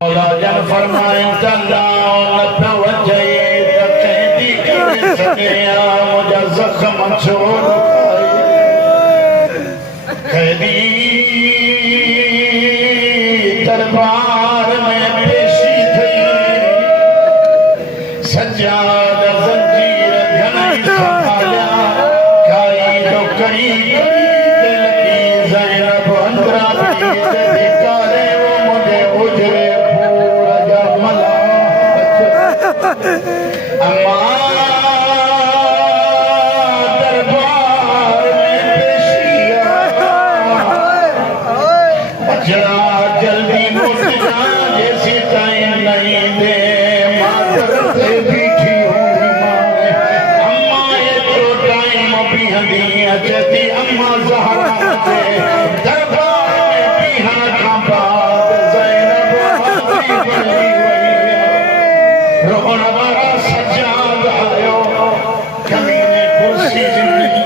मौला जन फरमाए मुझा जख्म छोड़ कैदी दरबार में पेशी थी सज्जाद जंजीर घनी संभालिया खाई जो कड़ी लगी ज़ैनब अंदरा भी धिकारे वो मुझे उजरे पूरा जमला अम्मा जल्दी मुझा जैसी टाइम नहीं दे मातर से बीठी हूँ अम्मा ये तो टाइम भी हदी अचती अम्मा ज़हरा के दरबार में बिहा का बाद ज़ैनब हाथी बनी हुई रोहन वाला सज्जाद आयो कमीने कुर्सी जिंदगी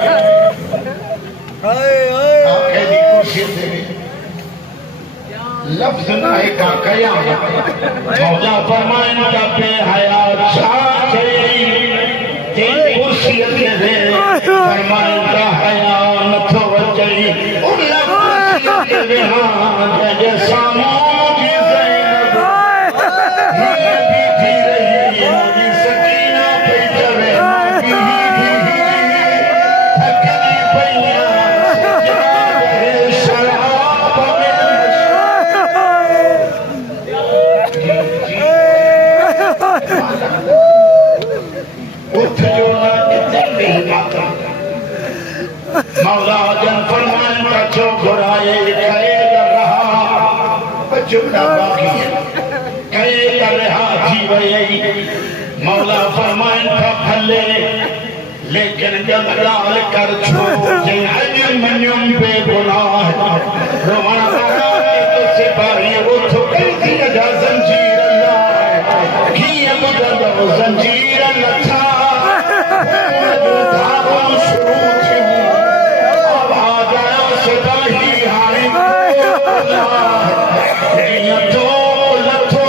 आके दी कुर्सी से लफ्ज़ नाहे का कयामत मौला फरमान का पे हयात शाह ते कुर्सी ते फरमान का हया नथो वचई उन कुर्सी ते हां जे सामो जी ज़ैनब ये भी थी रही मुझी सकीना पे चवे थकनी पैया मौला जन फरमान का छोकराए कहेगा रहा जुमला बाकी कहेगा रहा थी वही मौला फरमान का फले लेकिन जब लाल कर छोड़े अजम मन्युम बेगुनाह रोमना तो सिपाही उठ गई अजा जंजीर अल्लाह की अबद जंजीर लथा धावा शुरू थी अब आ गया सिपाही हाय लथो लथो